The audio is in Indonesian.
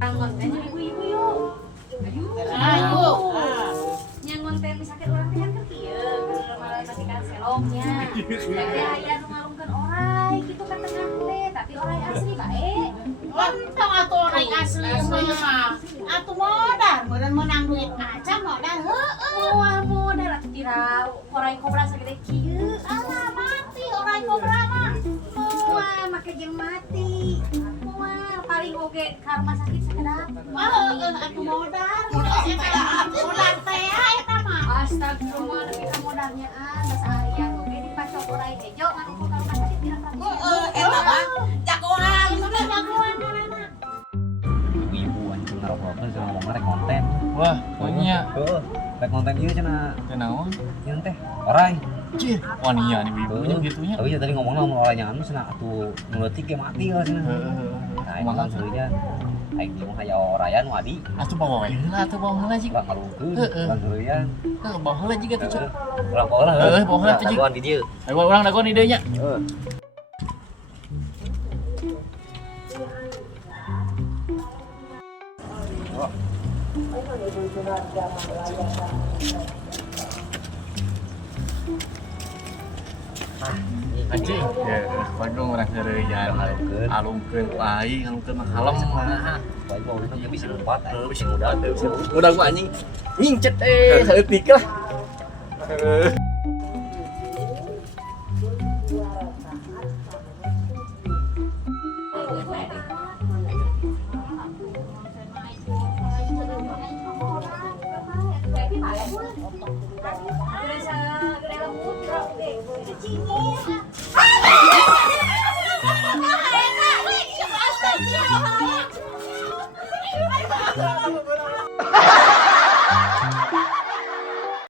Ngonten ibu-ibu yuk. Ayo. Yang ngonten misalkan orang teh kan kieu, keur malah masih kan selongnya. Tapi aya nu ngalungkeun orai kitu ka tengah teh, tapi orai asli bae. Untung atuh orang asli mah. Atuh modal, meureun menang duit aja modal heueuh. Moal modal atuh dirau, orai kobra sagede kieu. Alah mati orang kobra mah. Moal make jeung mati. Moal paling oge ka rumah sakit sakedap. Heueuh atuh modal. Modal teh eta mah. Astagfirullah, lebih ka modalnya geus aya oge dipacok orai teh jo ngalungkeun ka rumah sakit dina Heueuh eta mah jagoan, bener jagoan karena. Ibu anjing ngarokokkeun cenah ngomong rek konten. Wah, pokoknya Heeh. Rek konten ieu cenah kenaon? nyeun teh orai. Cih, wah nih ya nih ibunya gitunya. Tapi ya tadi ngomongna mun orangnya anu cenah atuh nuletik ge mati lah cenah. Nah, itu kan sebenarnya aing bingung aya orayan nu adi. Atuh bawa we heula atuh bawa heula jig. Bang ngalungkeun, bang heureuyan. Heuh, bawa heula jiga tuh. Cuk. Urang bawa Heuh, bawa heula tuh jig. Dagoan di dieu. Ayo urang dagon ide nya. Heeh. Anjing, ya pagong urang heureuyan. Alungkeun bae, alungkeun mah kalem. Baik bawa itu bisa empat, bisa muda, bisa Udah gua anjing ngincet saeutik lah. Astagfirullah.